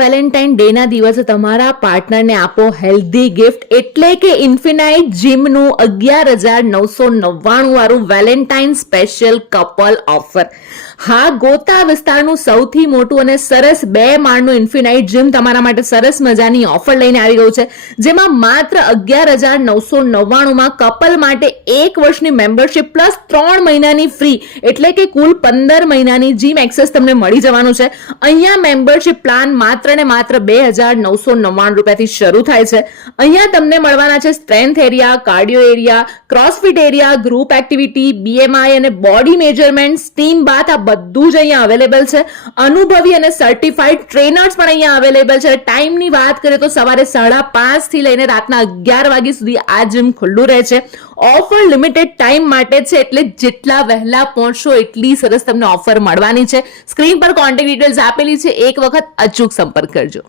Valentine day ના દિવસે તમારા પાર્ટનરને આપો હેલ્ધી ગિફ્ટ એટલે કે ઇન્ફિનાઇટ જીમનું 11,999 વાળું વેલેન્ટાઇન સ્પેશિયલ કપલ ઓફર. હા, ગોતા વિસ્તારનું સૌથી મોટું અને સરસ 2 માળનું ઇન્ફિનાઇટ જીમ તમારા માટે સરસ મજાની ઓફર લઈને આવી ગયું છે, જેમાં માત્ર 11,999 માં કપલ માટે 1 વર્ષની મેમ્બરશિપ પ્લસ 3 મહિનાની ફ્રી એટલે કે કુલ 15 મહિનાની જીમ એક્સેસ તમને મળી જવાનું છે. અહીંયા મેમ્બરશિપ પ્લાન માત્ર 2,999 રૂપિયાથી શરૂ થાય છે. અહીંયા તમને મળવાના છે strength area, cardio area, CrossFit area, group activity, BMI અને બોડી મેજરમેન્ટ, સ્ટીમ બાથ, આ બધું જ અહીંયા અવેલેબલ છે. અનુભવી અને સર્ટિફાઈડ ટ્રેનર્સ પણ અહીંયા અવેલેબલ છે. ટાઈમની વાત કરીએ તો સવારે 5:30 થી લઈને રાતના 11 વાગ્યા સુધી આ જીમ ખુલ્લું રહે છે. ઓફર લિમિટેડ ટાઈમ માટે છે, એટલે જેટલા વહેલા પહોંચશો એટલી સરસ તમને ઓફર મળવાની છે. સ્ક્રીન પર કોન્ટેક્ટ ડિટેલ્સ આપેલી છે, એક વખત અચૂક સંપર્ક કરજો.